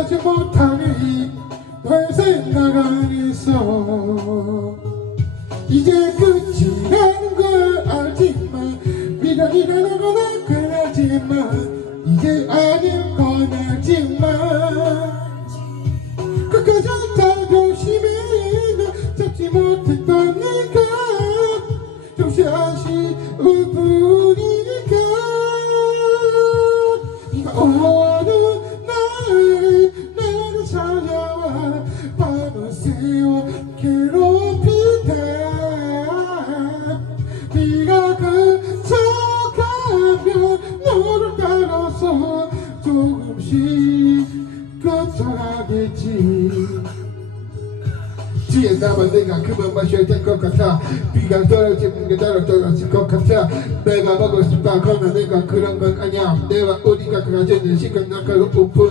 하지 못하니 널 생각 안했어. 이제 끝이 난 걸 알지만 미련이라는 건 그러지만 이제 알 괴롭히다. 네가 그쳐가면 너를 따라서 조금씩 꺼져가겠지. 뒤에 남아 내가 그만 마셔야 될 것 같아. 비가 떨어지는 게 나로 떨어질 것 같아. 내가 먹고 싶다거나 내가 그런 건 아니야. 내가 우리가 가지는 시간 거리놓고 추억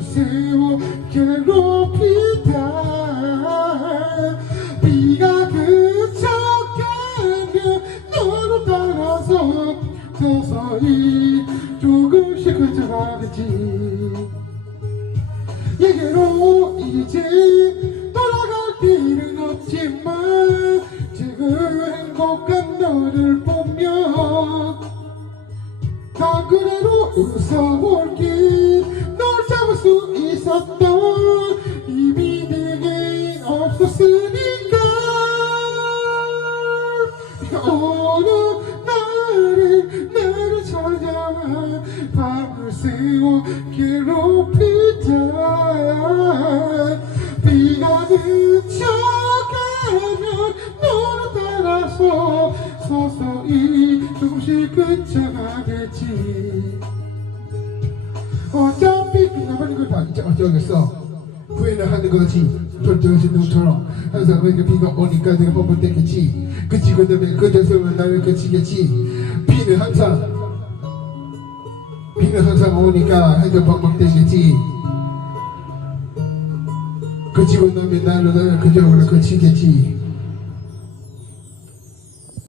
새워 괴롭히다 비가 그쳐가면 너로 따라서 서서히 조금씩 그쳐가겠지. 얘기로 이제 돌아갈 길은 없지만 지금 행복한 너를 보며 다 그래도 웃어볼게 있었던 이미 내겐 없었으니까. 어느 날에 나를 찾아와 밤을 새워 괴롭히다 비가 그쳐가면 너를 따라서 서서히 조금씩 그쳐가겠지. 어차 피 끝나버린 걸다 어쩌겠어 후회를 하는 거지. 절정신 눈처럼. 항상 내게 비가 오니까 내가 버벅댔겠지. 그치고 나면 그대서는 나를 그치겠지. 비는 항상 비는 항상 오니까 항상 버벅대겠지. 그치고 나면 나는 나를 그저 오래 그치겠지